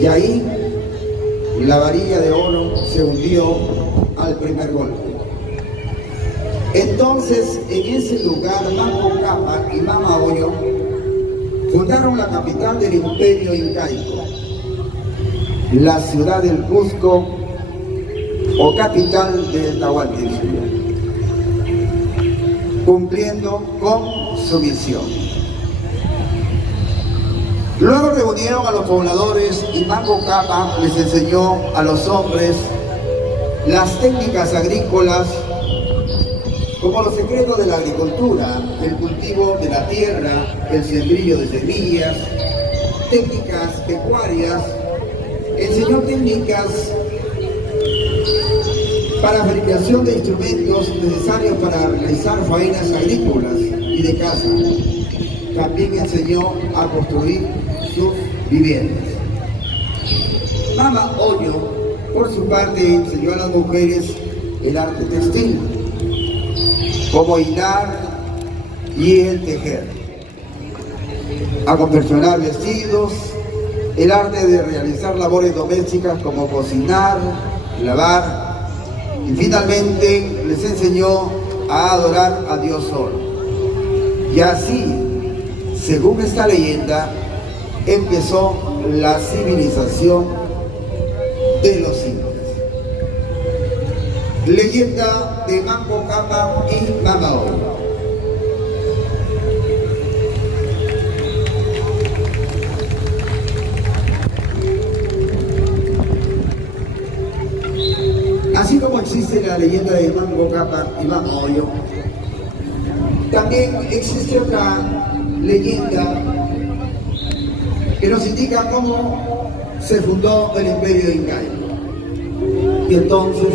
Y ahí la varilla de oro se hundió al primer golpe. Entonces, en ese lugar, Manco Cápac y Mama Oyo fundaron la capital del imperio incaico, la ciudad del Cusco, o capital del Tahuantinsuyo, cumpliendo con su misión. Luego reunieron a los pobladores y Manco Cápac les enseñó a los hombres las técnicas agrícolas, como los secretos de la agricultura, el cultivo de la tierra, el sembrillo de semillas, técnicas pecuarias, enseñó técnicas para fabricación de instrumentos necesarios para realizar faenas agrícolas y de caza. También enseñó a construir sus viviendas. Mama Oyo, por su parte, enseñó a las mujeres el arte textil, como hilar y el tejer, a confeccionar vestidos, el arte de realizar labores domésticas como cocinar, lavar, y finalmente les enseñó a adorar a Dios Sol. Y así, según esta leyenda, empezó la civilización de los incas. Leyenda de Manco Cápac y Mama Oyo. Así como existe la leyenda de Manco Cápac y Mama Oyo, también existe otra leyenda que nos indica cómo se fundó el imperio incaico. Y entonces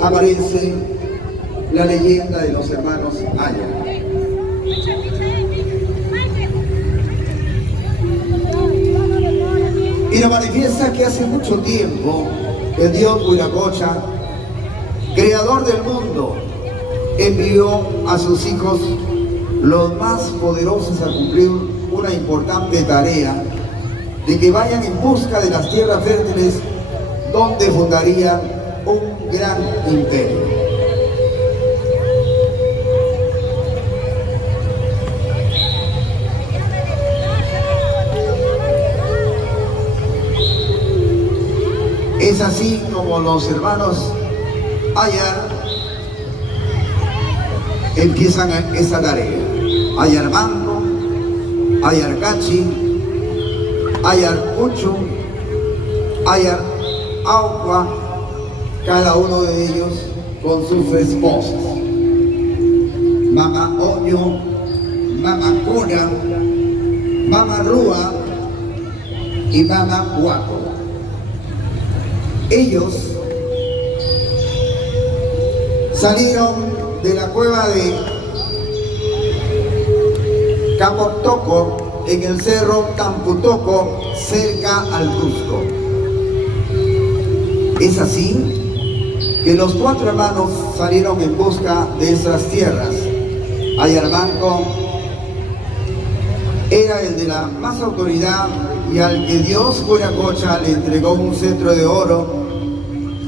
aparece la leyenda de los hermanos Aya. Y nos manifiesta que hace mucho tiempo el dios Huiracocha, creador del mundo, envió a sus hijos, los más poderosos, a cumplir una importante tarea de que vayan en busca de las tierras fértiles donde fundarían un gran imperio. Es así como los hermanos Ayar empiezan esa tarea. Ayar Manco, Ayar Cachi, Ayar Uchu, Ayar Aucua, cada uno de ellos con sus esposas. Mama Oyo, Mama Cuna, Mama Rúa y Mama Huaco. Ellos salieron de la cueva de Capoctoco en el cerro Tamputoco, cerca al Cusco. Es así que los 4 hermanos salieron en busca de esas tierras. Ayar Manco era el de la más autoridad y al que Dios Huiracocha le entregó un cetro de oro,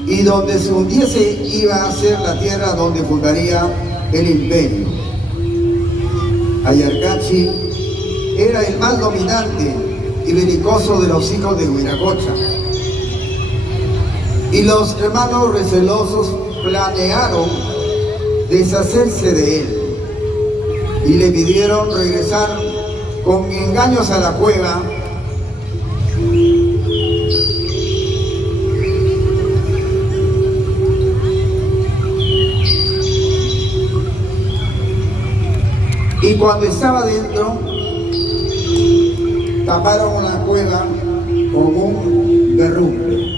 y donde se hundiese iba a ser la tierra donde fundaría el imperio. Ayar Cachi era el más dominante y belicoso de los hijos de Huiracocha, y los hermanos recelosos planearon deshacerse de él y le pidieron regresar con engaños a la cueva, y cuando estaba dentro taparon la cueva con un derrumbe.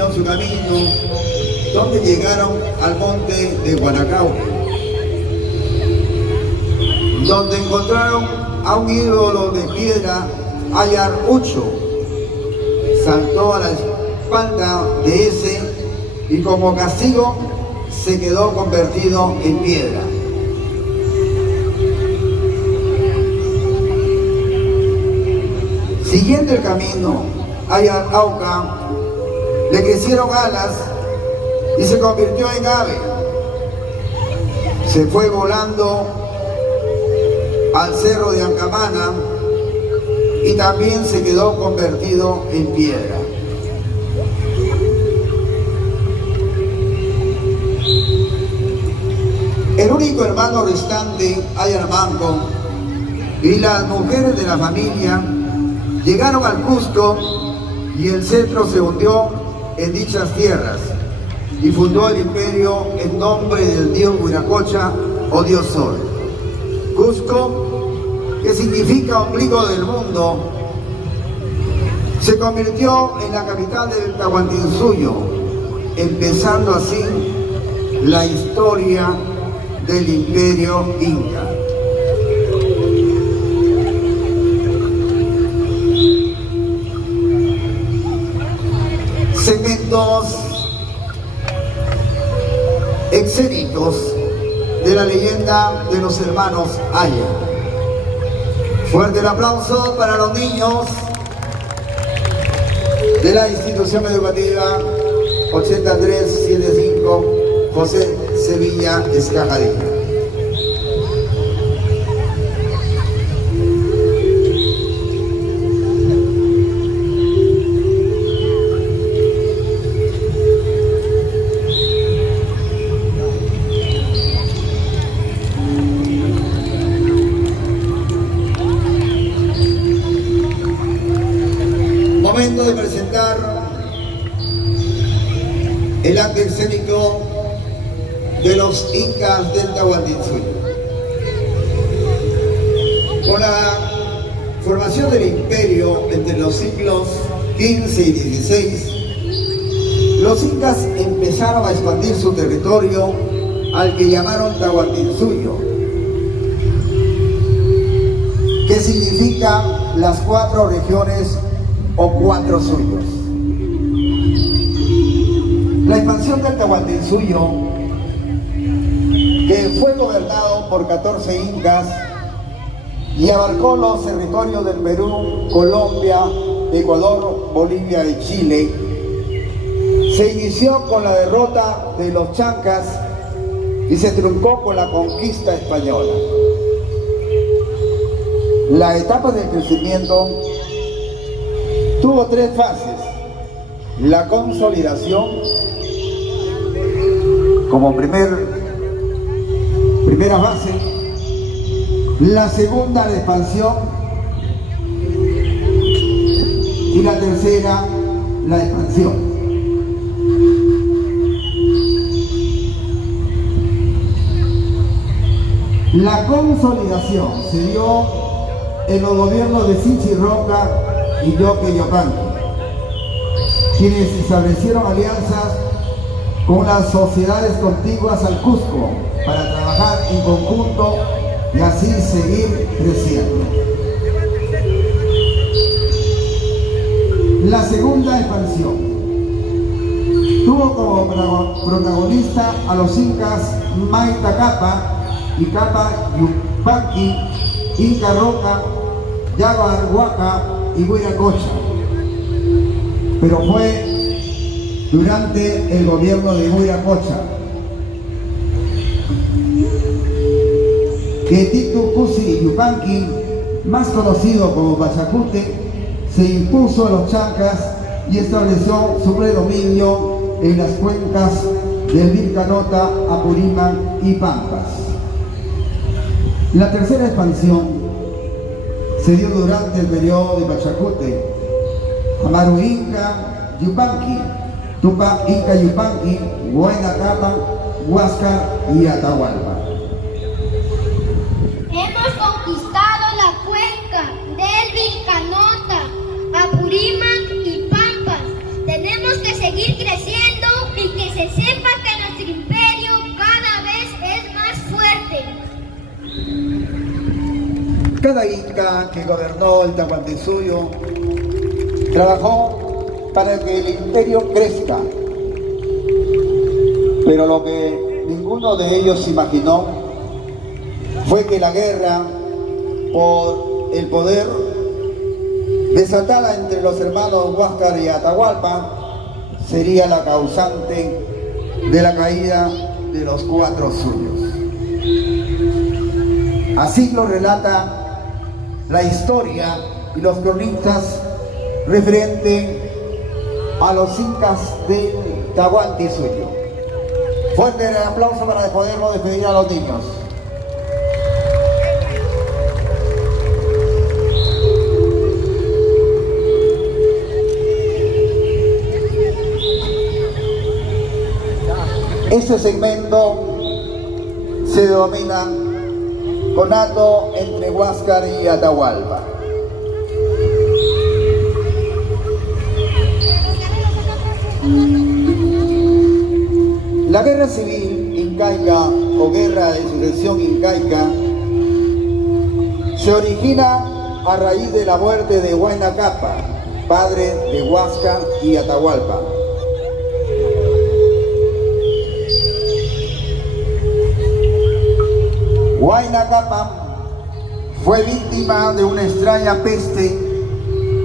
siguieron su camino, donde llegaron al monte de Guanacaute, donde encontraron a un ídolo de piedra, Ayar Ucho. Saltó a la espalda de ese y como castigo se quedó convertido en piedra. Siguiendo el camino, Ayar Auca le crecieron alas y se convirtió en ave. Se fue volando al cerro de Ancamana y también se quedó convertido en piedra. El único hermano restante, Ayar Manco, y las mujeres de la familia llegaron al Cusco y el cetro se hundió en dichas tierras y fundó el imperio en nombre del dios Huiracocha o dios Sol. Cusco, que significa ombligo del mundo, se convirtió en la capital del Tahuantinsuyo, empezando así la historia del imperio inca. Segmentos escénicos de la leyenda de los hermanos Aya. Fuerte el aplauso para los niños de la institución educativa 8375 José Sevilla Escajadilla. Momento de presentar el acto escénico de los incas del Tahuantinsuyo. Con la formación del imperio entre los siglos XV y XVI, los incas empezaron a expandir su territorio al que llamaron Tahuantinsuyo, que significa las 4 regiones o 4 suyos. La expansión del Tahuantinsuyo, que fue gobernado por 14 incas y abarcó los territorios del Perú, Colombia, Ecuador, Bolivia y Chile, se inició con la derrota de los chancas y se truncó con la conquista española. La etapa del crecimiento tuvo 3 fases: la consolidación como primera fase, la segunda la expansión y la tercera la expansión. La consolidación se dio en los gobiernos de Sinchirroca y Yoque Yopanqui, quienes establecieron alianzas con las sociedades contiguas al Cusco para trabajar en conjunto y así seguir creciendo. La segunda expansión tuvo como protagonista a los incas Maita Capa y Capa Yupanqui, Inca Roca, Yaguar Huaca y Huiracocha, pero fue durante el gobierno de Huiracocha que Titu Cusi Yupanqui, más conocido como Pachacute, se impuso a los chancas y estableció su predominio en las cuencas del Vilcanota, Apurímac y Pampas. La tercera expansión se dio durante el periodo de Pachacute, Amaru Inca Yupanqui, Tupac Inca Yupanqui, Huayna Capa, Huáscar y Atahualpa. Hemos conquistado la cuenca del Vilcanota, Apurímac y Pampas. Tenemos que seguir creciendo Cada inca que gobernó el Tahuantinsuyo trabajó para que el imperio crezca, pero lo que ninguno de ellos imaginó fue que la guerra por el poder desatada entre los hermanos Huáscar y Atahualpa sería la causante de la caída de los 4 suyos. Así lo relata la historia y los cronistas referente a los incas del Tahuantinsuyo. Fuerte el aplauso para poderlo despedir a los niños. Este segmento se denomina conato entre Huáscar y Atahualpa. La guerra civil incaica o guerra de sucesión incaica se origina a raíz de la muerte de Huayna Cápac, padre de Huáscar y Atahualpa. Huayna Cápac fue víctima de una extraña peste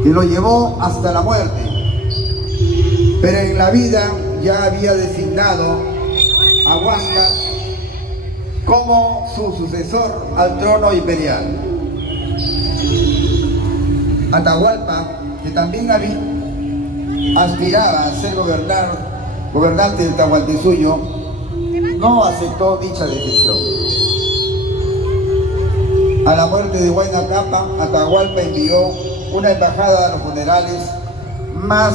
que lo llevó hasta la muerte, pero en la vida ya había designado a Huáscar como su sucesor al trono imperial. Atahualpa, que también aspiraba a ser gobernante del Tahuantinsuyo, no aceptó dicha decisión. A la muerte de Huayna Cápac, Atahualpa envió una embajada a los funerales, mas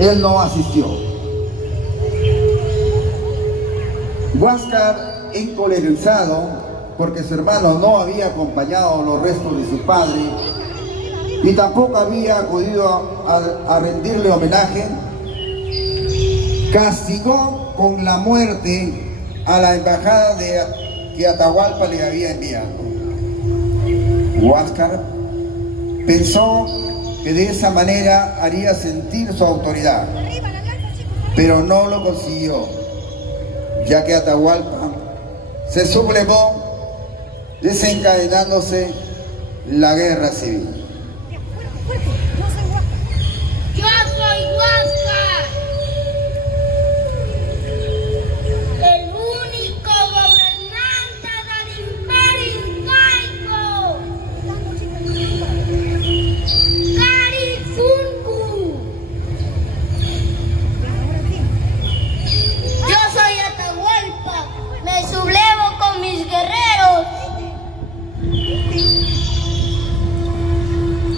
él no asistió. Huáscar, encolerizado porque su hermano no había acompañado los restos de su padre y tampoco había acudido a rendirle homenaje, castigó con la muerte a la embajada que Atahualpa le había enviado. Huáscar pensó que de esa manera haría sentir su autoridad, pero no lo consiguió, ya que Atahualpa se sublevó, desencadenándose la guerra civil. Yo soy Huáscar, el único gobernante del imperio incaico. Carizuncu. Yo soy Atahualpa, me sublevo con mis guerreros.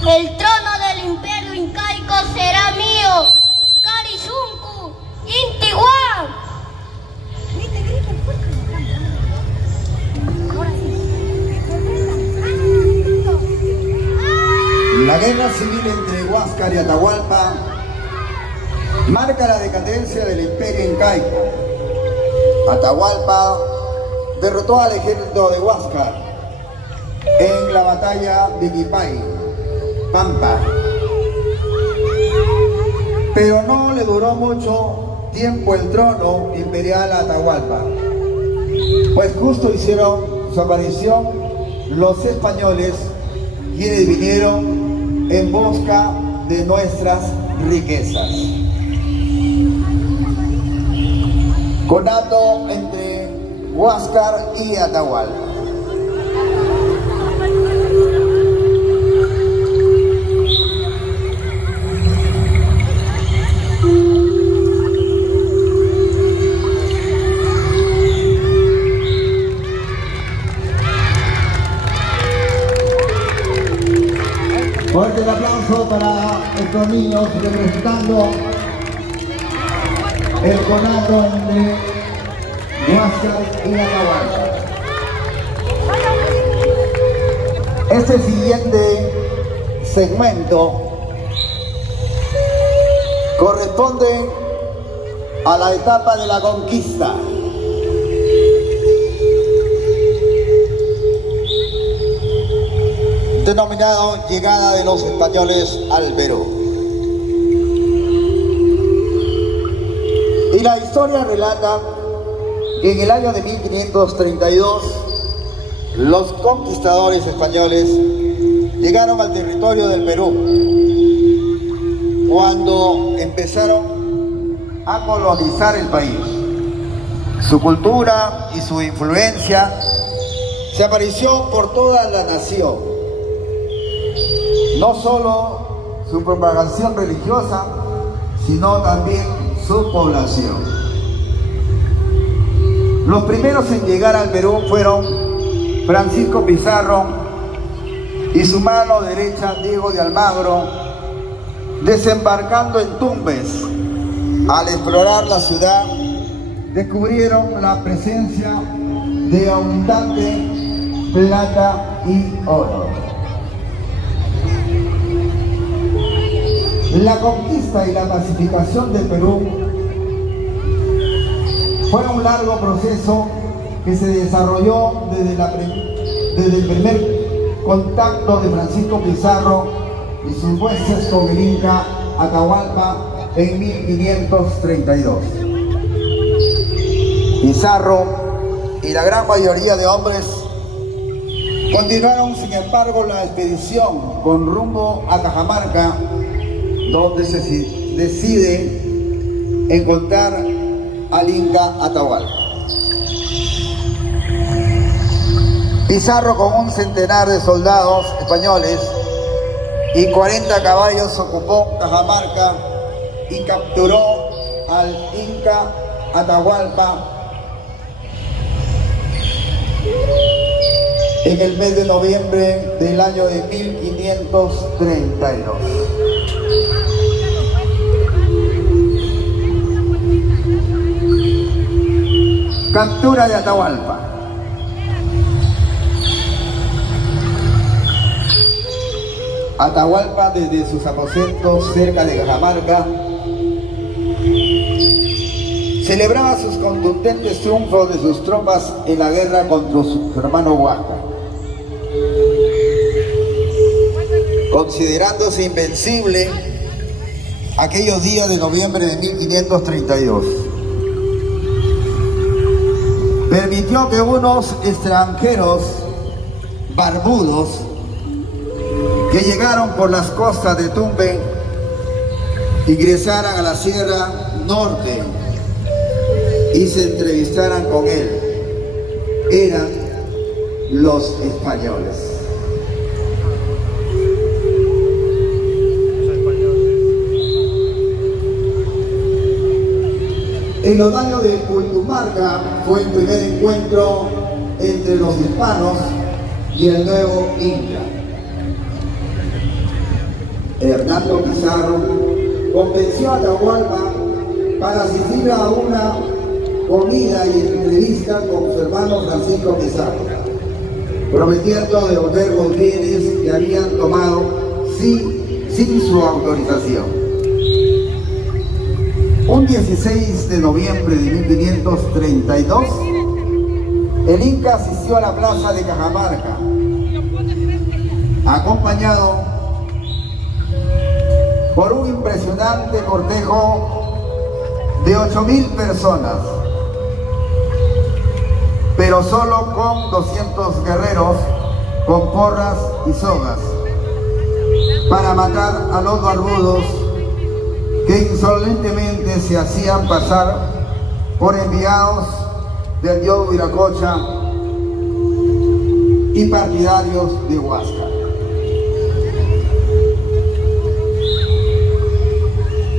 El trono del imperio incaico será mío. Carizuncu, Intihuán. La guerra civil entre Huáscar y Atahualpa marca la decadencia del imperio incaico. Atahualpa derrotó al ejército de Huáscar en la batalla de Quipay, Pampa. Pero no le duró mucho tiempo el trono imperial a Atahualpa, pues justo hicieron su aparición los españoles, quienes vinieron en busca de nuestras riquezas. Conato entre Huáscar y Atahualpa. Fuerte el aplauso para estos niños representando el conato entre Huáscar y Atahualpa. Este siguiente segmento corresponde a la etapa de la conquista. denominado Llegada de los Españoles al Perú. Y la historia relata que en el año de 1532 los conquistadores españoles llegaron al territorio del Perú cuando empezaron a colonizar el país. Su cultura y su influencia se apareció por toda la nación. No solo su propagación religiosa, sino también su población. Los primeros en llegar al Perú fueron Francisco Pizarro y su mano derecha Diego de Almagro, desembarcando en Tumbes. Al explorar la ciudad, descubrieron la presencia de abundante plata y oro. La conquista y la pacificación del Perú fue un largo proceso que se desarrolló desde el primer contacto de Francisco Pizarro y sus jueces con el Inca Atahualpa en 1532. Pizarro y la gran mayoría de hombres continuaron, sin embargo, la expedición con rumbo a Cajamarca, donde se decide encontrar al Inca Atahualpa. Pizarro, con un centenar de soldados españoles y 40 caballos, ocupó Cajamarca y capturó al Inca Atahualpa en el mes de noviembre del año de 1532. Captura de Atahualpa. Atahualpa, desde sus aposentos cerca de Cajamarca, celebraba sus contundentes triunfos de sus tropas en la guerra contra su hermano Huáscar, considerándose invencible aquellos días de noviembre de 1532. Permitió que unos extranjeros barbudos que llegaron por las costas de Tumbes ingresaran a la Sierra Norte y se entrevistaran con él. Eran los españoles. En los años de Pultumarca fue el primer encuentro entre los hispanos y el nuevo Inca. Hernando Pizarro convenció a Atahualpa para asistir a una comida y entrevista con su hermano Francisco Pizarro, prometiendo devolver los bienes que habían tomado sin su autorización. Un 16 de noviembre de 1532, el Inca asistió a la plaza de Cajamarca, acompañado por un impresionante cortejo de 8,000 personas, pero solo con 200 guerreros con porras y sogas, para matar a los barbudos que insolentemente se hacían pasar por enviados del dios Viracocha y partidarios de Huáscar.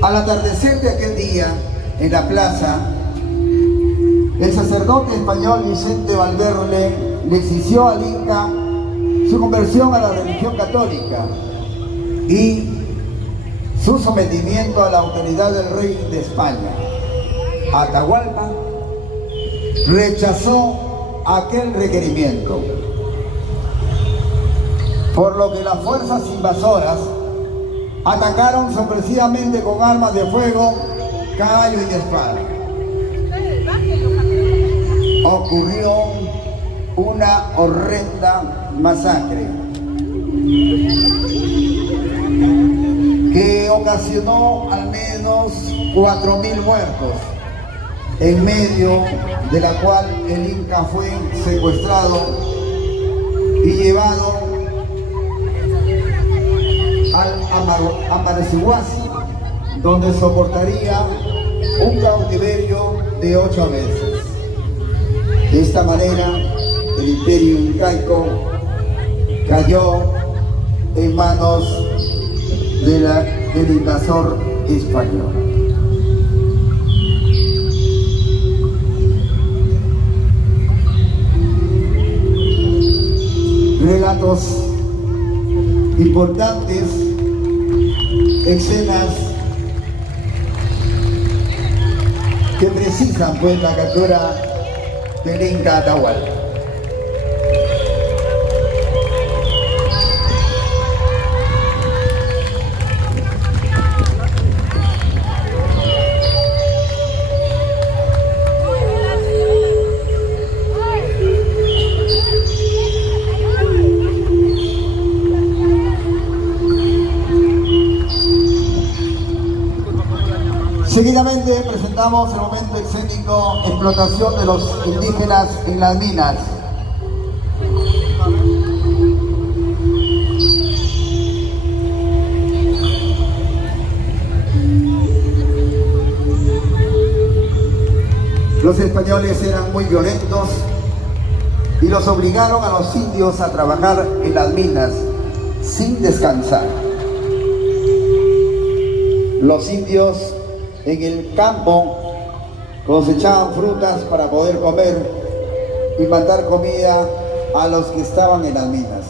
Al atardecer de aquel día, en la plaza, el sacerdote español Vicente Valverde le exigió al Inca su conversión a la religión católica y su sometimiento a la autoridad del rey de España. Atahualpa rechazó aquel requerimiento, por lo que las fuerzas invasoras atacaron sorpresivamente con armas de fuego, caballo y espada. Ocurrió una horrenda masacre que ocasionó al menos 4.000 muertos, en medio de la cual el Inca fue secuestrado y llevado al Amarcihuasi, donde soportaría un cautiverio de 8 meses. De esta manera, el imperio incaico cayó en manos del invasor español. Relatos importantes, escenas que precisan pues la captura del Inca Atahualpa. Seguidamente presentamos el momento escénico explotación de los indígenas en las minas. Los españoles eran muy violentos y los obligaron a los indios a trabajar en las minas sin descansar. Los indios en el campo cosechaban frutas para poder comer y mandar comida a los que estaban en las minas.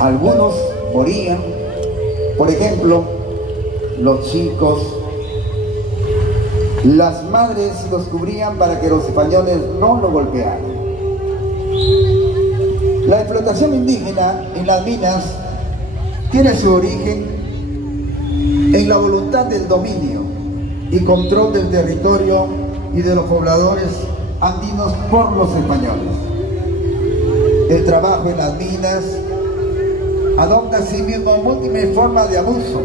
Algunos morían, por ejemplo, los chicos. Las madres los cubrían para que los españoles no lo golpearan. La explotación indígena en las minas tiene su origen en la voluntad del dominio y control del territorio y de los pobladores andinos por los españoles. El trabajo en las minas adopta asimismo múltiples formas de abuso: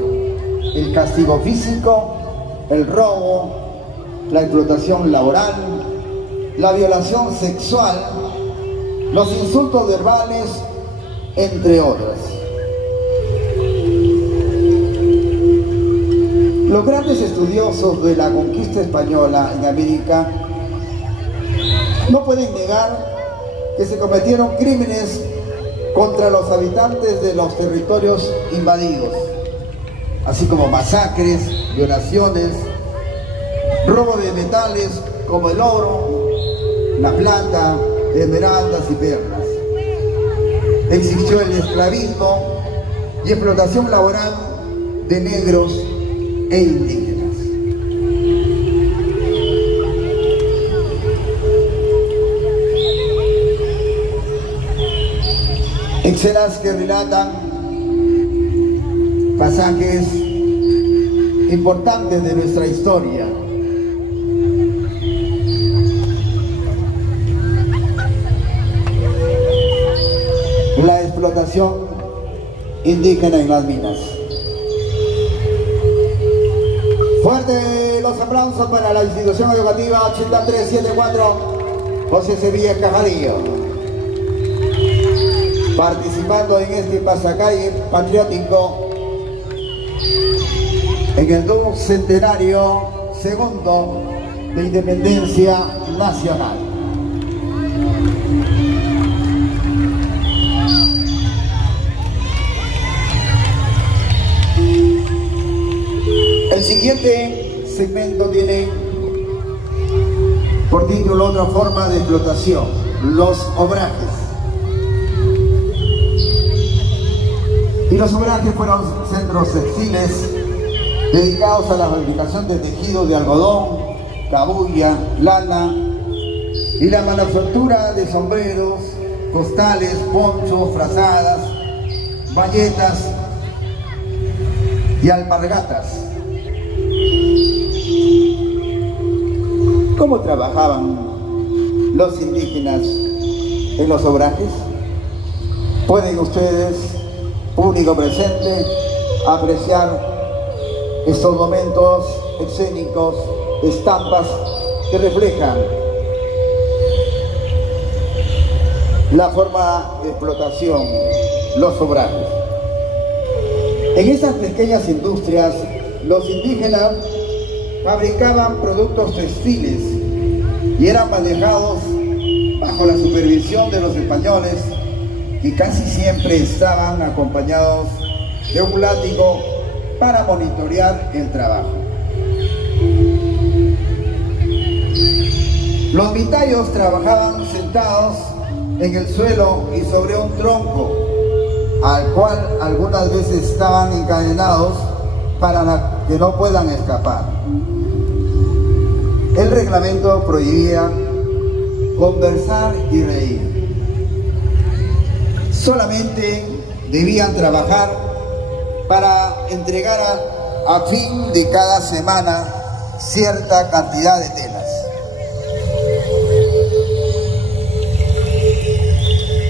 el castigo físico, el robo, la explotación laboral, la violación sexual, los insultos verbales, entre otras. Los grandes estudiosos de la conquista española en América no pueden negar que se cometieron crímenes contra los habitantes de los territorios invadidos, así como masacres, violaciones, robo de metales como el oro, la plata, esmeraldas y perlas. Existió el esclavismo y explotación laboral de negros e indígenas. Escenas que relatan pasajes importantes de nuestra historia. La explotación indígena en las minas. Fuerte los aplausos para la institución educativa 8374 José Sevilla Cajarillo, participando en este pasacalle patriótico en el centenario segundo de independencia nacional. El siguiente segmento tiene por título otra forma de explotación: los obrajes. Y los obrajes fueron centros textiles dedicados a la fabricación de tejidos de algodón, cabuya, lana y la manufactura de sombreros, costales, ponchos, frazadas, bayetas y alpargatas. ¿Cómo trabajaban los indígenas en los obrajes? Pueden ustedes público presente a apreciar estos momentos escénicos, estampas que reflejan la forma de explotación, los obrajes. En esas pequeñas industrias, los indígenas fabricaban productos textiles y eran manejados bajo la supervisión de los españoles, que casi siempre estaban acompañados de un látigo para monitorear el trabajo. Los vitayos trabajaban sentados en el suelo y sobre un tronco, al cual algunas veces estaban encadenados para que no puedan escapar. El reglamento prohibía conversar y reír. Solamente debían trabajar para entregar a fin de cada semana cierta cantidad de telas.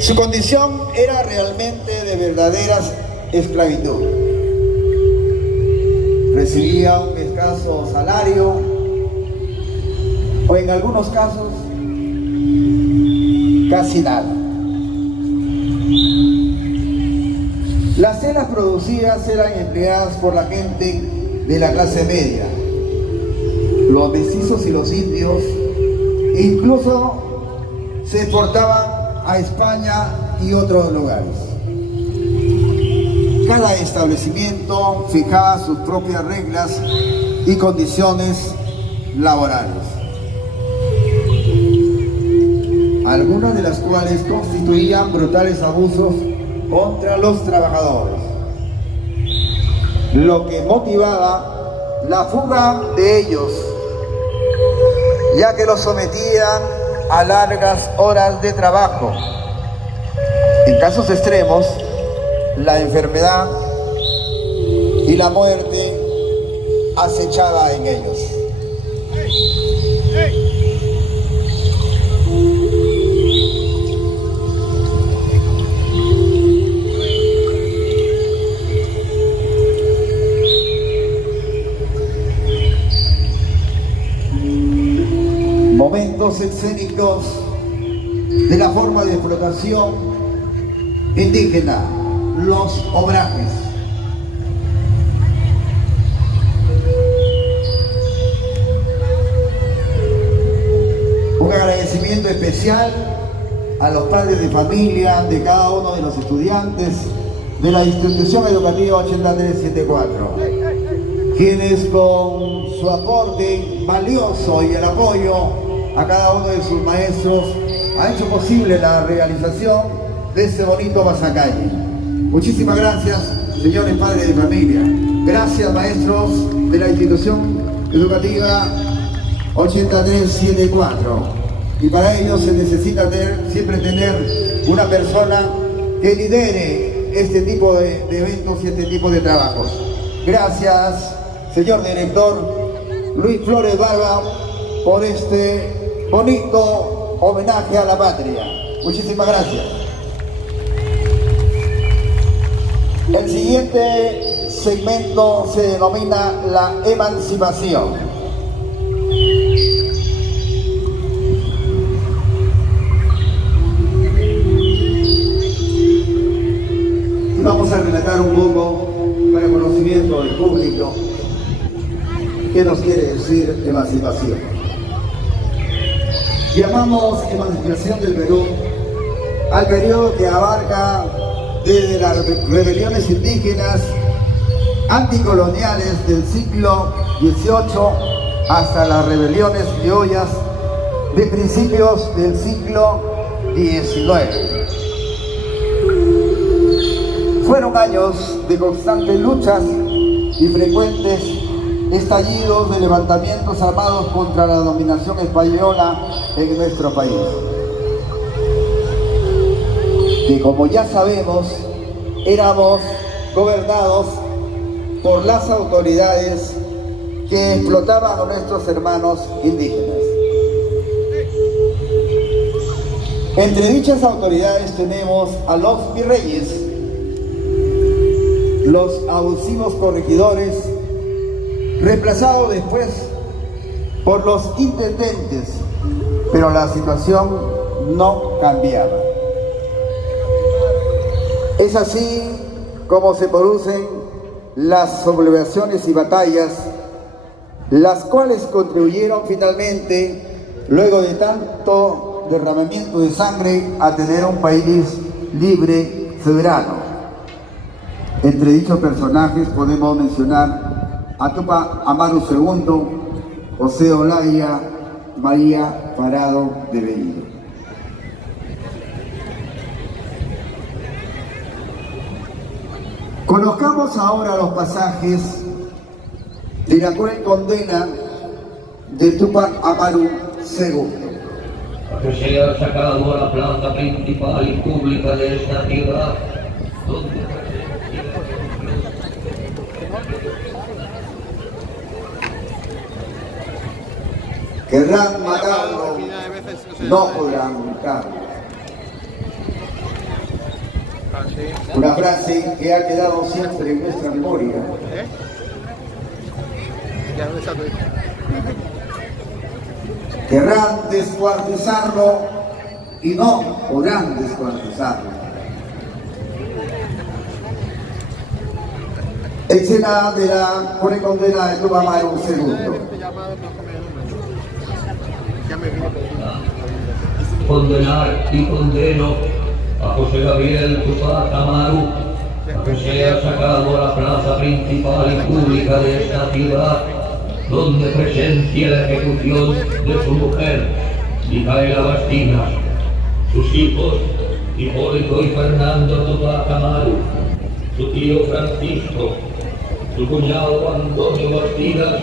Su condición era realmente de verdadera esclavitud. Recibía un escaso salario o en algunos casos casi nada. Las telas producidas eran empleadas por la gente de la clase media, los mestizos y los indios, incluso se exportaban a España y otros lugares. Cada establecimiento fijaba sus propias reglas y condiciones laborales, algunas de las cuales constituían brutales abusos contra los trabajadores, lo que motivaba la fuga de ellos, ya que los sometían a largas horas de trabajo. En casos extremos, la enfermedad y la muerte acechaba en ellos. Momentos escénicos de la forma de explotación indígena, los obrajes. Un agradecimiento especial a los padres de familia de cada uno de los estudiantes de la institución educativa 8374, quienes con su aporte valioso y el apoyo a cada uno de sus maestros ha hecho posible la realización de este bonito pasacalle. Muchísimas gracias, señores padres de familia. Gracias, maestros de la institución educativa 8374. Y para ello se necesita siempre tener una persona que lidere este tipo de eventos y este tipo de trabajos. Gracias, señor director Luis Flores Barba, por este bonito homenaje a la patria. Muchísimas gracias. El siguiente segmento se denomina la emancipación. Y vamos a relatar un poco para conocimiento del público qué nos quiere decir emancipación. Llamamos emancipación del Perú al periodo que abarca desde las rebeliones indígenas anticoloniales del siglo XVIII hasta las rebeliones criollas de principios del siglo XIX. Fueron años de constantes luchas y frecuentes estallidos de levantamientos armados contra la dominación española en nuestro país, que, como ya sabemos, éramos gobernados por las autoridades que explotaban a nuestros hermanos indígenas. Entre dichas autoridades tenemos a los virreyes, los abusivos corregidores, reemplazados después por los intendentes, pero la situación no cambiaba. Es así como se producen las sublevaciones y batallas, las cuales contribuyeron finalmente, luego de tanto derramamiento de sangre, a tener un país libre, soberano. Entre dichos personajes podemos mencionar a Tupac Amaru II, José Olaya, María Parado de Bellido. Conozcamos ahora los pasajes de la cruel condena de Tupac Amaru II. Que sea sacado a la plaza principal y pública de esta ciudad, donde querrán matarlo, no podrán matarlo. Una frase que ha quedado siempre en nuestra memoria. Querrán descuartizarlo y no podrán descuartizarlo. Escena de la cruel condena de Tupac Amaru II. condenar y condeno a José Gabriel Tupac Amaru a que sea sacado a la plaza principal y pública de esta ciudad, donde presencia la ejecución de su mujer, Micaela Bastidas, sus hijos, Hipólito y Fernando Tupac Amaru, su tío Francisco, su cuñado Antonio Bastidas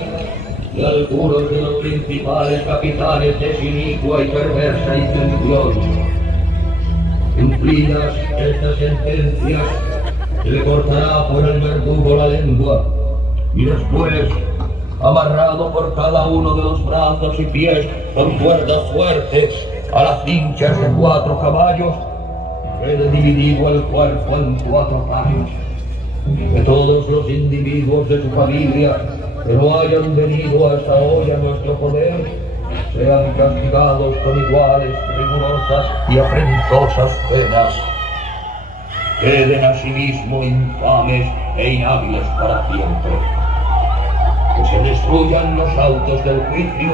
y algunos de los principales capitanes de su inicua y perversa intención. Cumplidas estas sentencias, se le cortará por el verdugo la lengua y después, amarrado por cada uno de los brazos y pies con cuerdas fuertes a las cinchas de 4 caballos, quede dividido el cuerpo en 4 partes. Que todos los individuos de su familia que no hayan venido hasta hoy a nuestro poder sean castigados con iguales, rigurosas y afrentosas penas. Queden asimismo infames e inhábiles para siempre. Que se destruyan los autos del juicio,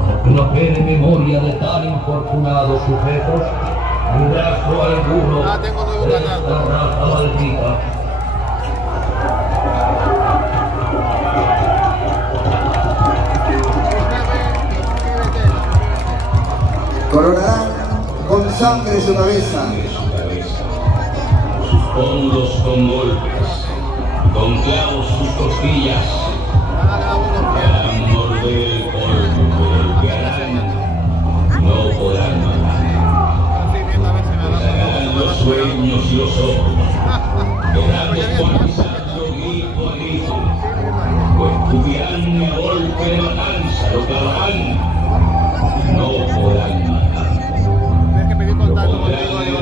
para que no quede memoria de tan infortunados sujetos, ni rastro alguno de esta raza maldita. Coronarán con sangre su cabeza, sus hombros con golpes, con clavos sus costillas, harán morder el polvo, golpearán, no podrán matar. Pegarán los sueños y los ojos, quedarán descuartizando grito a grito, o estudiarán a golpe de matanza, lo clavarán, no podrán matar.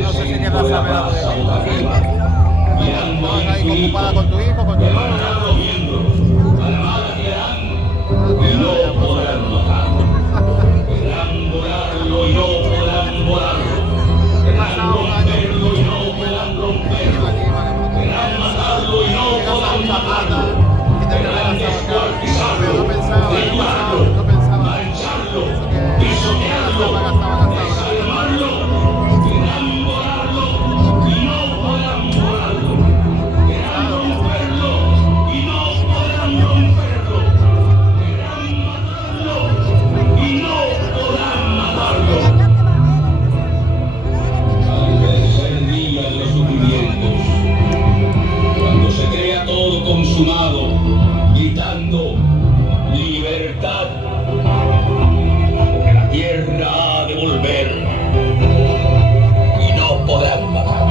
No sé si quieres saber la ahí ocupada con tu hijo, con tu hermano. No podrán matarlo, querrán volarlo y no podrán volarlo, querrán romperlo y no podrán romperlo, querrán matarlo y no podrán matarlo, querrán descuartizarlo, desnudarlo, mancharlo, pisotearlo, desarmarlo, querrán volarlo y no podrán volarlo, querrán romperlo y no podrán romperlo, querrán matarlo y no podrán matarlo. Al tercer día de los sufrimientos, cuando se crea todo consumado, gritando libertad, porque la tierra ha de volver y no podrán matar.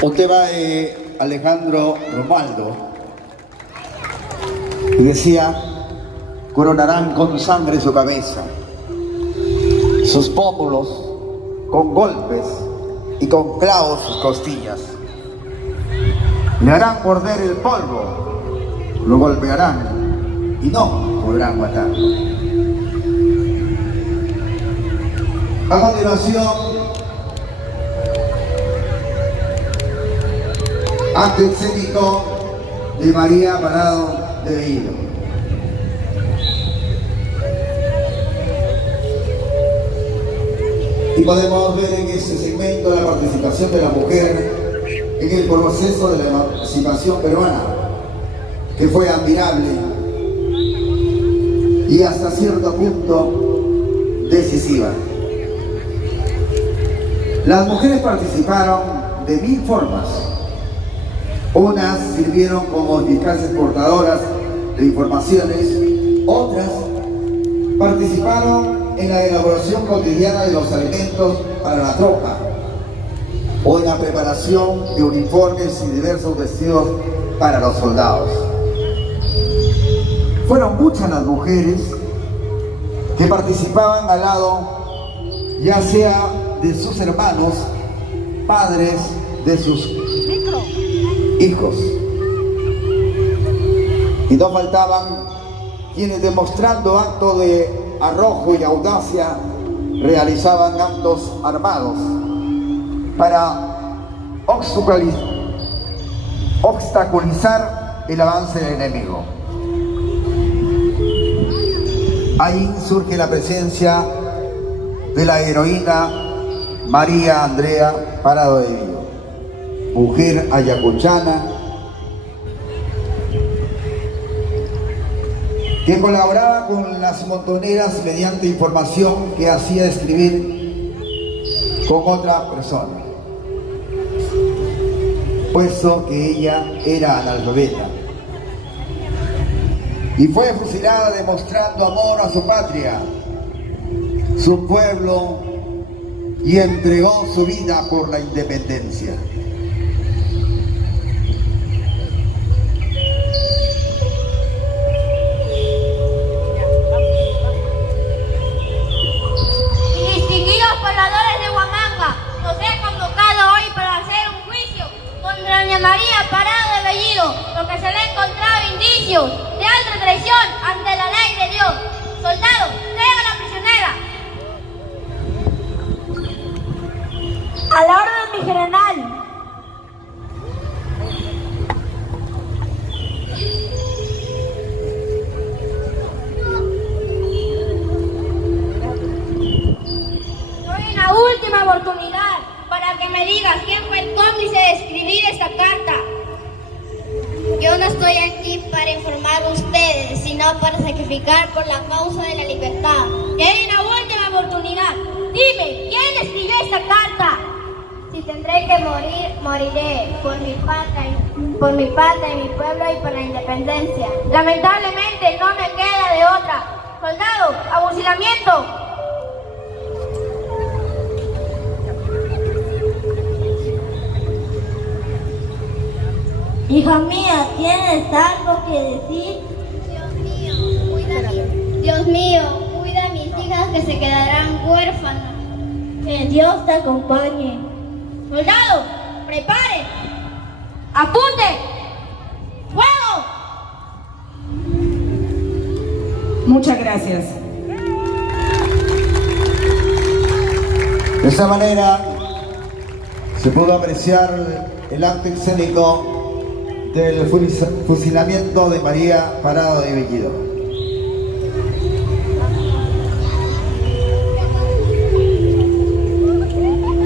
un tema de Alejandro Romaldo, y decía: coronarán con sangre su cabeza. sus pómulos con golpes y con clavos sus costillas. Le harán morder el polvo, lo golpearán y no podrán matarlo. A continuación, acto escénico de María Parado de Bellido. Y podemos ver en este segmento la participación de la mujer en el proceso de la emancipación peruana, que fue admirable y hasta cierto punto decisiva. Las mujeres participaron de 1000 formas. Unas sirvieron como eficaces portadoras de informaciones, otras participaron en la elaboración cotidiana de los alimentos para la tropa o en la preparación de uniformes y diversos vestidos para los soldados. Fueron muchas las mujeres que participaban al lado, ya sea de sus hermanos, padres, de sus hijos. Y no faltaban quienes, demostrando actos de arrojo y audacia, realizaban actos armados para obstaculizar el avance del enemigo. Ahí surge la presencia de la heroína María Andrea Parado de Bellido, mujer ayacuchana que colaboraba con las montoneras mediante información que hacía escribir con otra persona, puesto que ella era analfabeta, y fue fusilada demostrando amor a su patria, su pueblo, y entregó su vida por la independencia. Distinguidos pobladores de Huamanga, los he convocado hoy para hacer un juicio contra doña María Parado de Bellido, porque se le ha encontrado indicios de alta traición ante la ley de Dios. Soldado, traiga a la prisionera. A la orden, mi general. Doy una última oportunidad para que me digas quién fue el cómplice de escribir esta carta. Yo no estoy aquí para informar a ustedes, sino para sacrificar por la causa de la libertad. Y hay una última oportunidad. Dime, ¿quién escribió esta carta? Si tendré que morir, moriré por mi patria y mi pueblo y por la independencia. Lamentablemente no me queda de otra. Soldado, a fusilamiento. Hija mía, ¿tienes algo que decir? Dios mío, cuida a mis hijas que se quedarán huérfanas. Que Dios te acompañe. Soldado, prepare. Apunte. ¡Fuego! Muchas gracias. De esa manera se pudo apreciar el acto escénico del fusilamiento de María Parado de Bellido.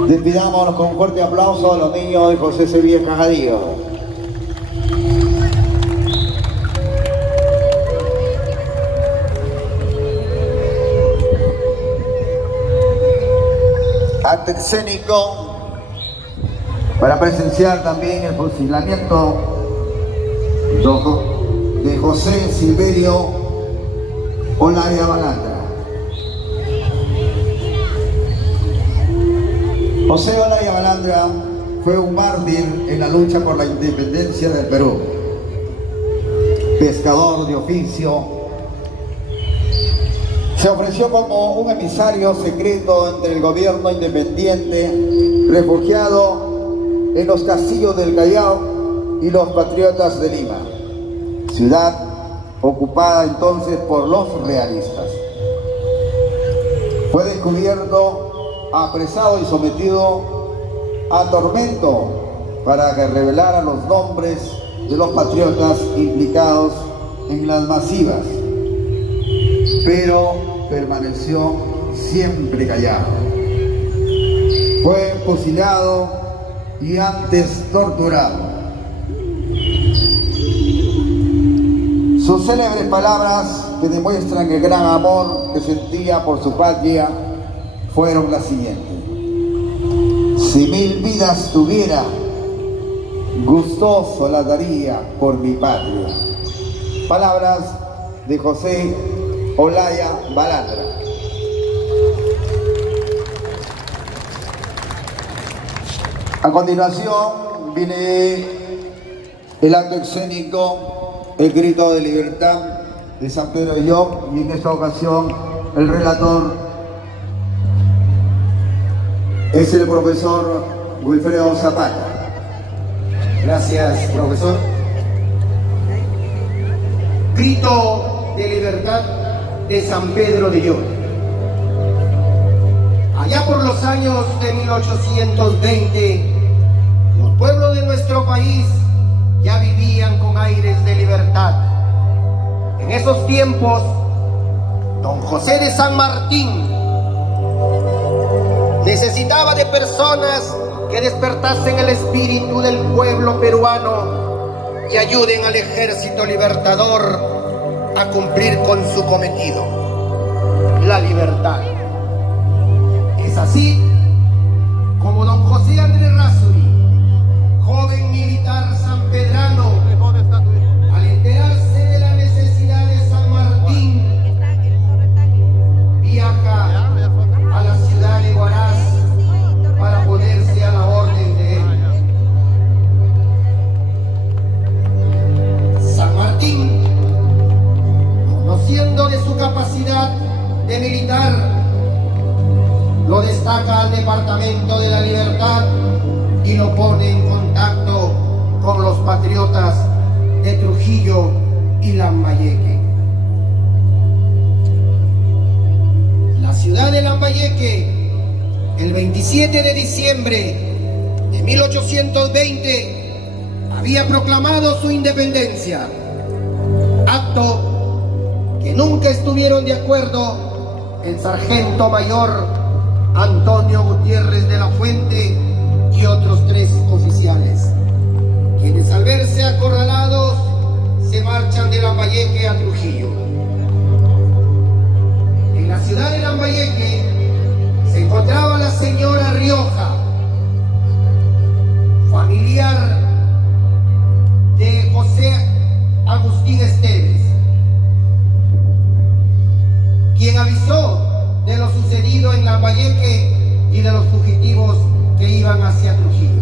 Despidámonos con un fuerte aplauso a los niños de José Sevilla Cajadillo. Acto escénico para presenciar también el fusilamiento de José Silverio Olaya Balandra. José Olaya Balandra fue un mártir en la lucha por la independencia del Perú. Pescador de oficio, Se ofreció como un emisario secreto entre el gobierno independiente, refugiado en los castillos del Callao y los patriotas de Lima, ciudad ocupada entonces por los realistas. Fue descubierto, apresado y sometido a tormento para que revelara los nombres de los patriotas implicados en las masivas, pero permaneció siempre callado. Fue fusilado y antes torturado. Sus célebres palabras, que demuestran el gran amor que sentía por su patria, fueron las siguientes: si 1000 vidas tuviera, gustoso las daría por mi patria. Palabras de José Olaya Balandra. A continuación viene el acto escénico, el grito de libertad de San Pedro de Llop, y en esta ocasión el relator es el profesor Wilfredo Zapata. Gracias, profesor. Grito de libertad de San Pedro de Llop. Allá por los años de 1820, los pueblos de nuestro país ya vivían con aires de libertad. En esos tiempos, don José de San Martín necesitaba de personas que despertasen el espíritu del pueblo peruano y ayuden al ejército libertador a cumplir con su cometido, la libertad. Es así como don José Andrés Razuri, joven militar sanpedrano, al enterarse de la necesidad de San Martín, viaja a la ciudad de Huaraz para ponerse a la orden de él. San Martín, conociendo de su capacidad de militar, lo destaca al Departamento de la Libertad y lo pone en contacto con los patriotas de Trujillo y Lambayeque. La ciudad de Lambayeque, el 27 de diciembre de 1820, había proclamado su independencia, acto que nunca estuvieron de acuerdo el sargento mayor Antonio Gutiérrez de la Fuente y otros 3 oficiales, quienes al verse acorralados se marchan de Lambayeque a Trujillo. En la ciudad de Lambayeque se encontraba la señora Rioja, familiar de José Agustín Esteves, quien avisó de lo sucedido en Lambayeque y de los fugitivos que iban hacia Trujillo.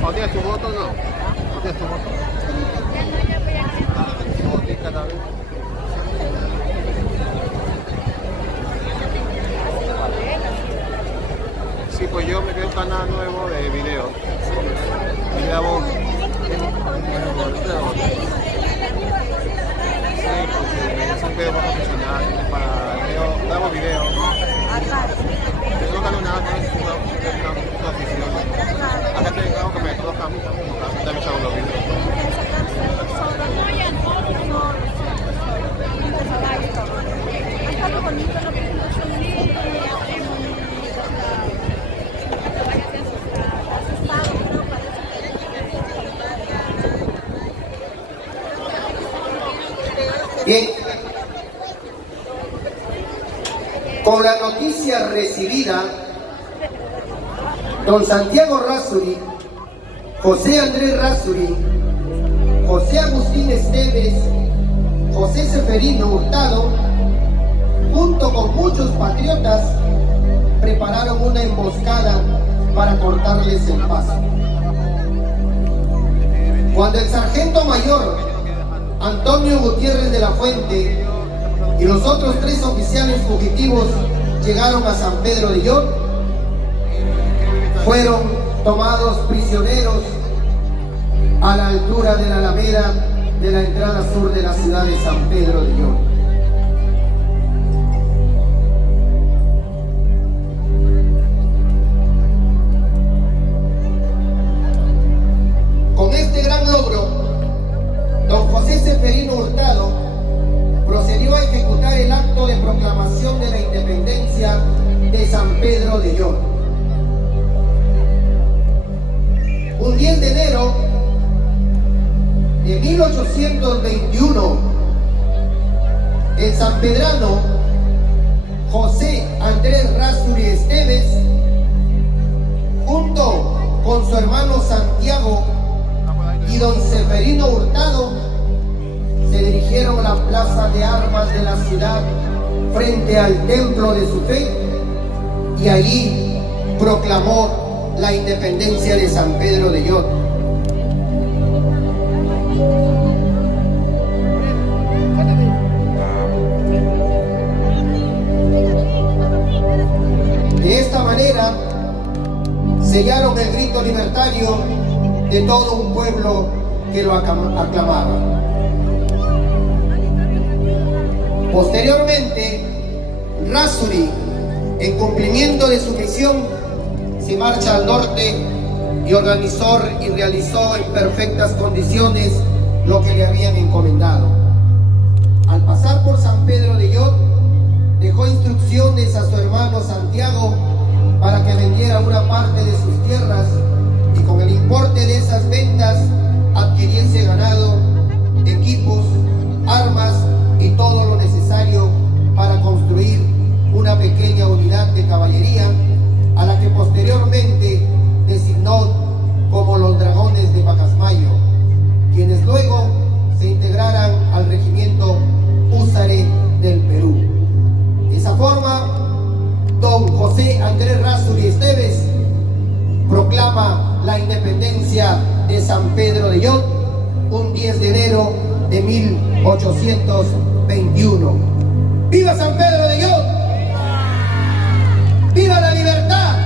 ¿No tienes tu voto o no? ¿No tienes tu voto? Cada vez. Sí, pues yo me quedé un canal nuevo de video. Y la voz. Bien, con la noticia recibida, don Santiago Errázuriz, José Andrés Errázuriz, José Agustín Esteves, José Seferino Hurtado, junto con muchos patriotas, prepararon una emboscada para cortarles el paso. Cuando el sargento mayor Antonio Gutiérrez de la Fuente y los otros 3 oficiales fugitivos llegaron a San Pedro de Llor, fueron tomados prisioneros a la altura de la Alameda de la entrada sur de la ciudad de San Pedro de Llor. Con este gran logro, don José Seferino Hurtado procedió a ejecutar el acto de proclamación de la independencia de San Pedro de Llor. Un 10 de enero de 1821, el sanpedrano José Andrés Errázuriz Esteves, junto con su hermano Santiago y don Seferino Hurtado, se dirigieron a la plaza de armas de la ciudad frente al templo de su fe y allí proclamó la independencia de San Pedro de Llor. De esta manera sellaron el grito libertario de todo un pueblo que lo aclamaba. Posteriormente, Errázuriz, en cumplimiento de su misión, se marcha al norte y organizó y realizó en perfectas condiciones lo que le habían encomendado. Al pasar por San Pedro de Llor, dejó instrucciones a su hermano Santiago para que vendiera una parte de sus tierras y con el importe de esas ventas adquiriese ganado, equipos, armas y todo lo necesario para construir una pequeña unidad de caballería a la que posteriormente designó como los Dragones de Pacasmayo, quienes luego se integraran al regimiento húsare del Perú. De esa forma, don José Andrés Errázuriz Esteves proclama la independencia de San Pedro de Llor un 10 de enero de 1821. ¡Viva San Pedro de Llor! ¡Viva la libertad!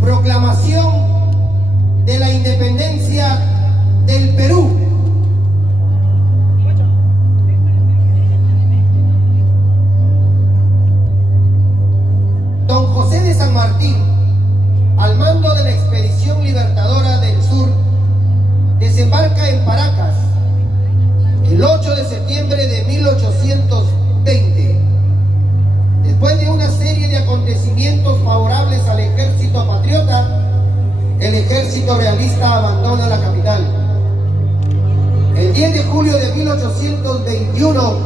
Proclamación de la independencia del Perú. Don José de San Martín, al mando de la expedición libertadora del sur, desembarca en Paracas el 8 de septiembre de 1820. Después de una serie de acontecimientos favorables al ejército patriota, el ejército realista abandona la capital. El 10 de julio de 1821,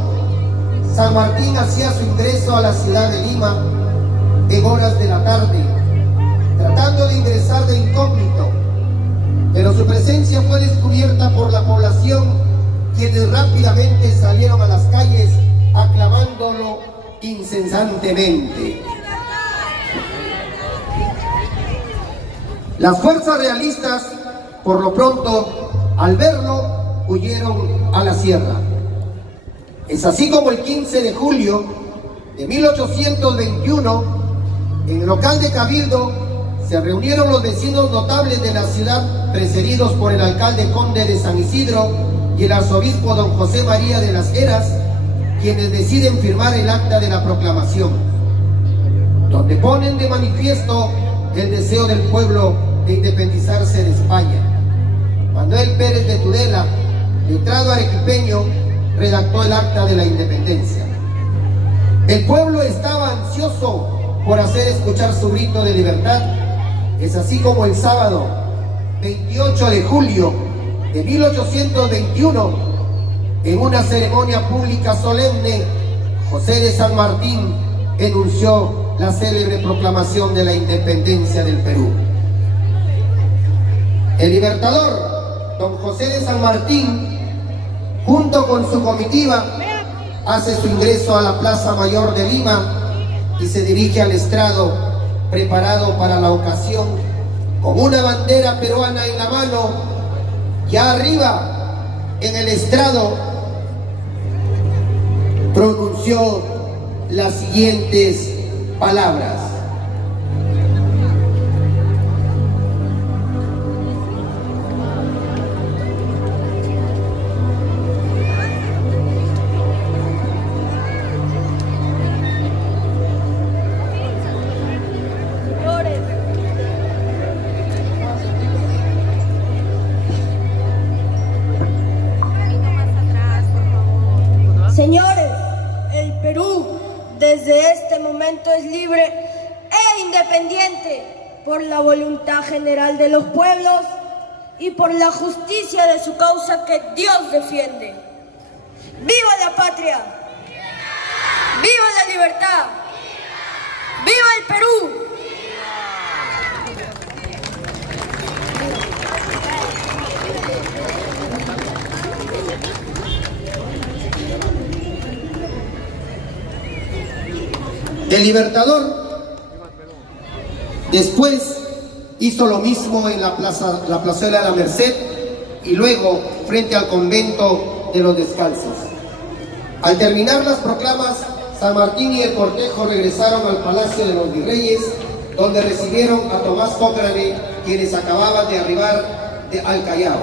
San Martín hacía su ingreso a la ciudad de Lima en horas de la tarde, tratando de ingresar de incógnito, pero su presencia fue descubierta por la población, quienes rápidamente salieron a las calles aclamándolo incesantemente. Las fuerzas realistas, por lo pronto, al verlo, huyeron a la sierra. Es así como el 15 de julio de 1821, en el local de Cabildo, se reunieron los vecinos notables de la ciudad, precedidos por el alcalde conde de San Isidro y el arzobispo don José María de las Heras, quienes deciden firmar el acta de la proclamación, donde ponen de manifiesto el deseo del pueblo de independizarse de España. Manuel Pérez de Tudela, letrado arequipeño, redactó el acta de la independencia. El pueblo estaba ansioso por hacer escuchar su grito de libertad Es así como el sábado 28 de julio de 1821, en una ceremonia pública solemne, José de San Martín enunció la célebre proclamación de la independencia del Perú. El libertador, don José de San Martín, junto con su comitiva, hace su ingreso a la Plaza Mayor de Lima y se dirige al estrado preparado para la ocasión, con una bandera peruana en la mano. Ya arriba, en el estrado, pronunció las siguientes palabras: Señores, el Perú desde este momento es libre e independiente por la voluntad general de los pueblos y por la justicia de su causa que Dios defiende. ¡Viva la patria! ¡Viva la libertad! ¡Viva el Perú! El libertador después hizo lo mismo en la plazuela de la Merced y luego frente al convento de los Descalzos. Al terminar las proclamas, San Martín y el cortejo regresaron al Palacio de los Virreyes, donde recibieron a Tomás Cochrane, quienes acababan de arribar al Callao.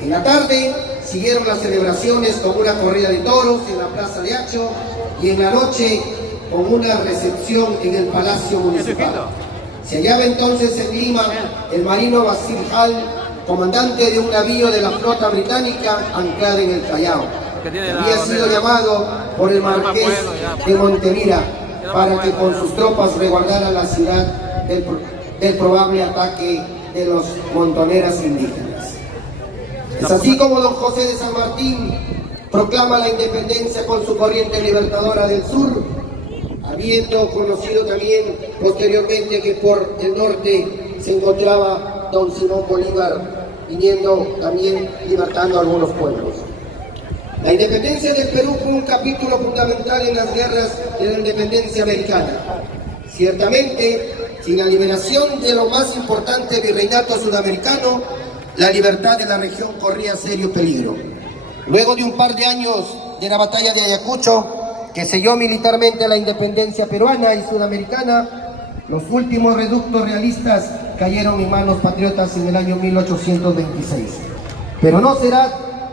En la tarde siguieron las celebraciones con una corrida de toros en la Plaza de Hacho y en la noche con una recepción en el Palacio Municipal. Se hallaba entonces en Lima el marino Basil Hall, comandante de un navío de la flota británica anclada en el Callao. Había sido llamado por el marqués de Montemira para que con sus tropas resguardara la ciudad del probable ataque de los montoneras indígenas. Es así como don José de San Martín proclama la independencia con su corriente libertadora del sur, habiendo conocido también posteriormente que por el norte se encontraba don Simón Bolívar, viniendo también libertando a algunos pueblos. La independencia del Perú fue un capítulo fundamental en las guerras de la independencia americana. Ciertamente, sin la liberación de lo más importante virreinato sudamericano, la libertad de la región corría serio peligro. Luego de un par de años de la batalla de Ayacucho, que selló militarmente la independencia peruana y sudamericana, los últimos reductos realistas cayeron en manos patriotas en el año 1826. Pero no será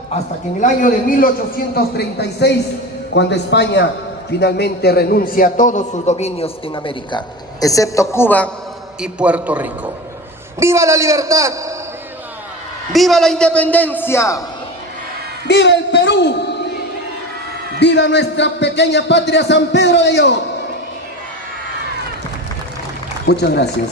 hasta que en el año de 1836, cuando España finalmente renuncia a todos sus dominios en América, excepto Cuba y Puerto Rico. ¡Viva la libertad! ¡Viva la independencia! ¡Viva el Perú! ¡Viva nuestra pequeña patria San Pedro de Yo! Muchas gracias.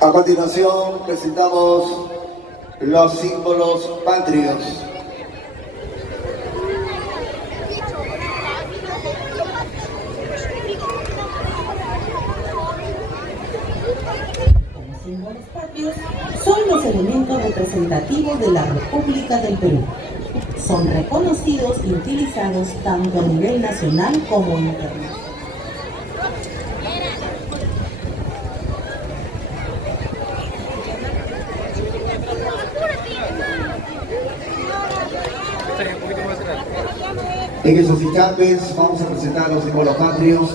A continuación presentamos los símbolos patrios. Los símbolos patrios son los elementos representativos de la República del Perú. Son reconocidos y utilizados tanto a nivel nacional como internacional. En esos instantes vamos a presentar los símbolos patrios.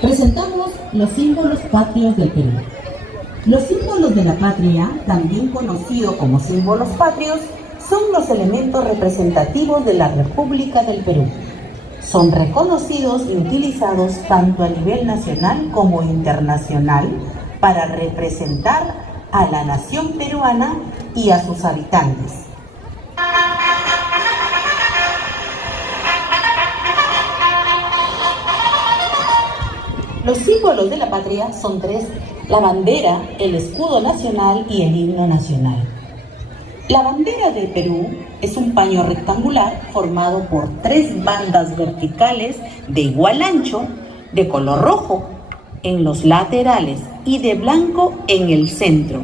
Presentamos los símbolos patrios del Perú. Los símbolos de la patria, también conocidos como símbolos patrios, son los elementos representativos de la República del Perú. Son reconocidos y utilizados tanto a nivel nacional como internacional para representar a la nación peruana y a sus habitantes. Los símbolos de la patria son tres: la bandera, el escudo nacional y el himno nacional. La bandera de Perú es un paño rectangular formado por tres bandas verticales de igual ancho, de color rojo en los laterales y de blanco en el centro.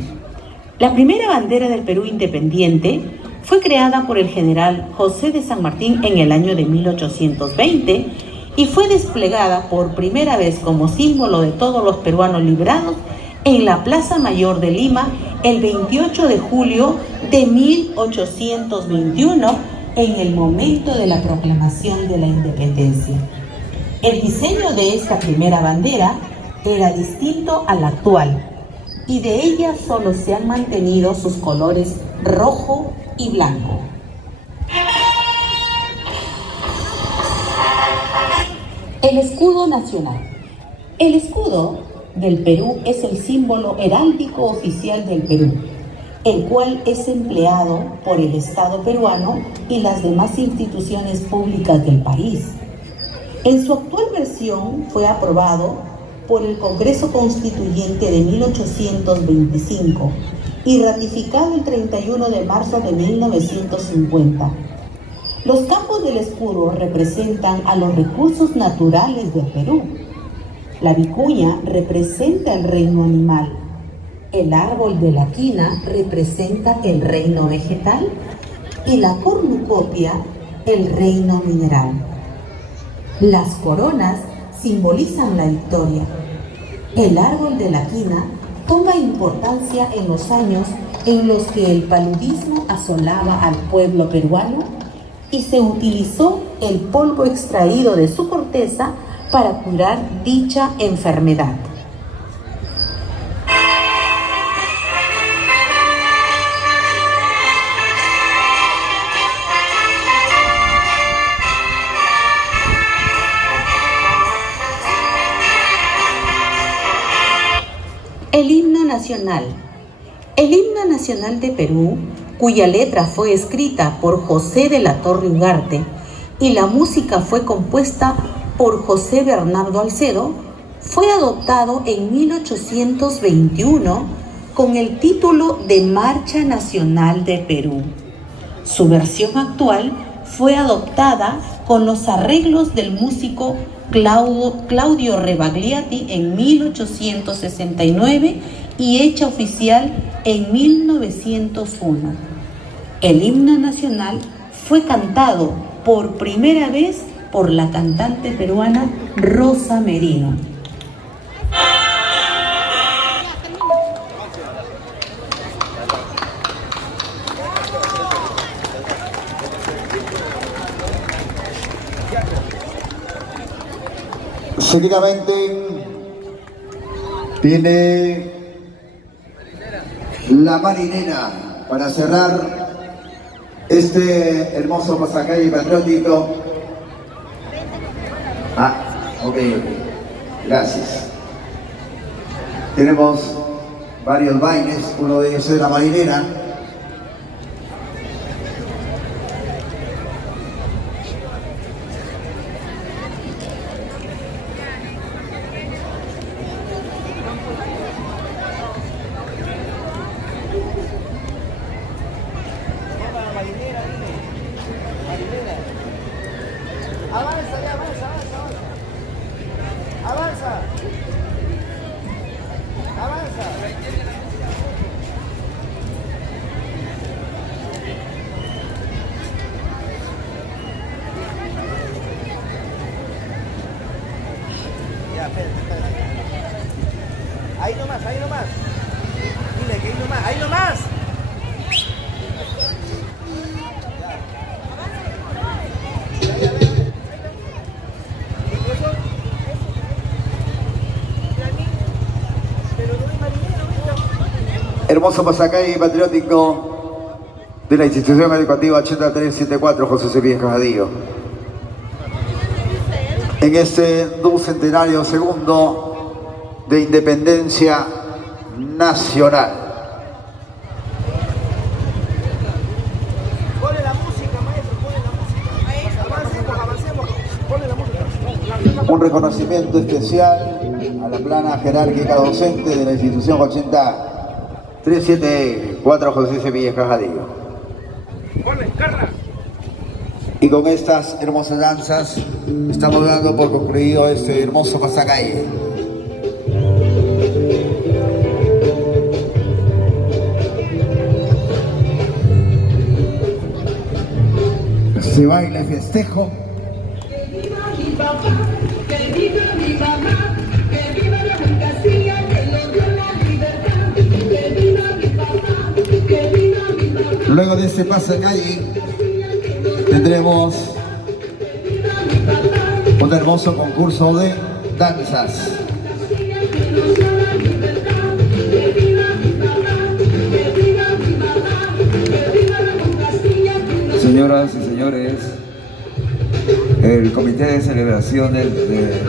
La primera bandera del Perú independiente fue creada por el general José de San Martín en el año de 1820 y fue desplegada por primera vez como símbolo de todos los peruanos liberados en la Plaza Mayor de Lima el 28 de julio de 1821, en el momento de la proclamación de la independencia. El diseño de esta primera bandera era distinto al actual, y de ella solo se han mantenido sus colores rojo y blanco. El escudo nacional. El escudo del Perú es el símbolo heráldico oficial del Perú, el cual es empleado por el Estado peruano y las demás instituciones públicas del país. En su actual versión fue aprobado por el Congreso Constituyente de 1825 y ratificado el 31 de marzo de 1950. Los campos del escudo representan a los recursos naturales del Perú. La vicuña representa el reino animal. El árbol de la quina representa el reino vegetal y la cornucopia el reino mineral. Las coronas simbolizan la victoria. El árbol de la quina toma importancia en los años en los que el paludismo asolaba al pueblo peruano y se utilizó el polvo extraído de su corteza para curar dicha enfermedad. El himno nacional. El himno nacional de Perú, cuya letra fue escrita por José de la Torre Ugarte y la música fue compuesta por José Bernardo Alcedo, fue adoptado en 1821 con el título de Marcha Nacional de Perú. Su versión actual fue adoptada con los arreglos del músico Claudio Rebagliati en 1869 y hecha oficial en 1901. El himno nacional fue cantado por primera vez por la cantante peruana Rosa Merino. Seguidamente tiene la marinera para cerrar este hermoso pasacalle patriótico. Ok, gracias. Tenemos varios bailes, uno de ellos es la marinera. Ahí nomás, ahí nomás. Dile que ahí nomás, ahí nomás. hermoso pasacalle patriótico de la institución educativa 8374 José Cepillas Castillo. En este ducentenario segundo de independencia nacional. Ponle la música, maestro, ponle la música. Avancemos, ponle la música. Un reconocimiento especial a la plana jerárquica docente de la institución 8374 José Cepillas Castillo. Ponle, Carla. Y con estas hermosas danzas estamos dando por concluido este hermoso pasacalle. Se baila y festejo. Luego de este pasacalle tendremos un hermoso concurso de danzas. Señoras y señores, el Comité de Celebraciones del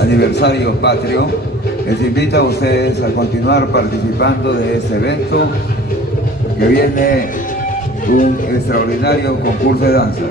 Aniversario Patrio les invita a ustedes a continuar participando de este evento que viene un extraordinario concurso de danza.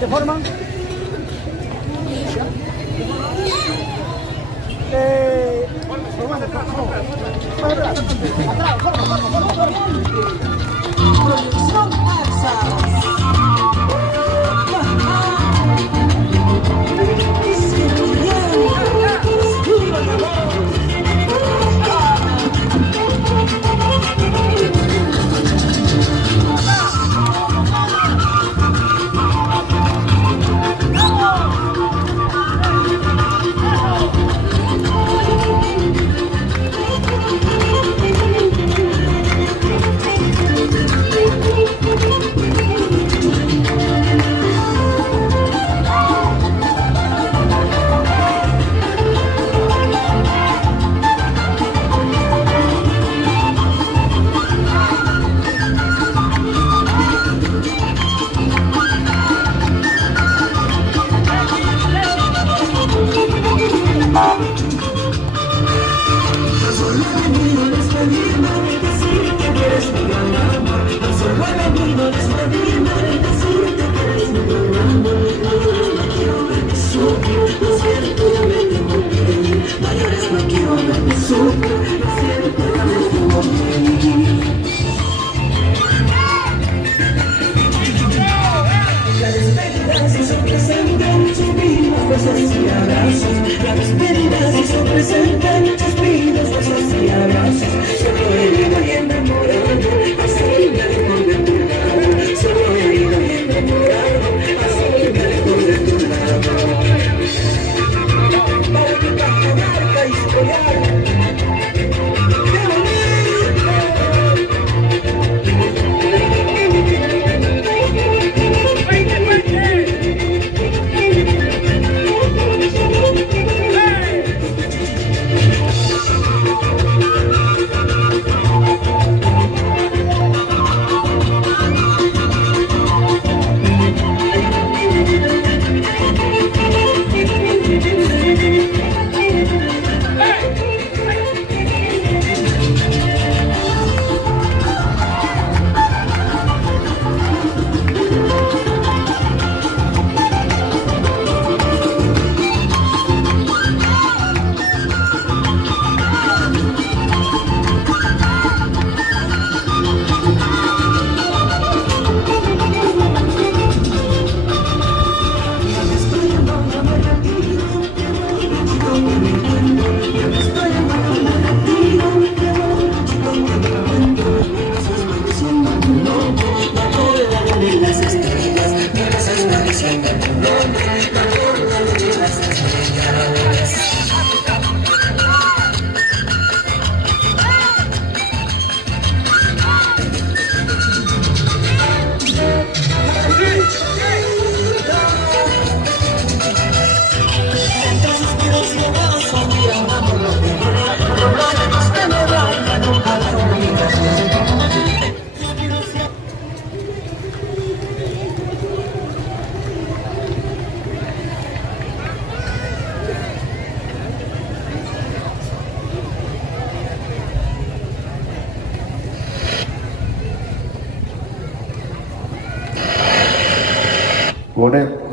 ¿Te forman? Producción Arsas.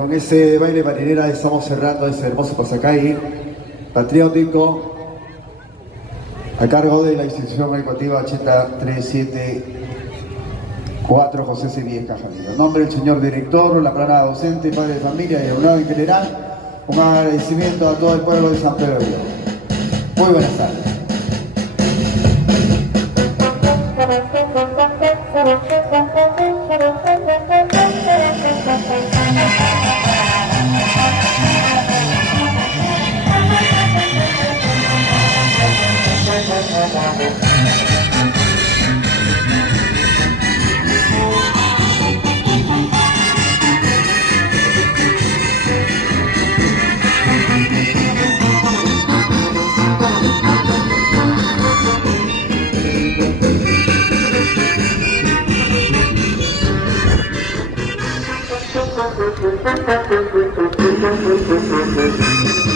Con ese baile marinera estamos cerrando ese hermoso pasacay patriótico a cargo de la institución educativa 83744 José C. Vieja Javier. En nombre del señor director, la plana docente, padre de familia y alumnado en general, un agradecimiento a todo el pueblo de San Pedro de León. Muy buenas tardes. Thank you.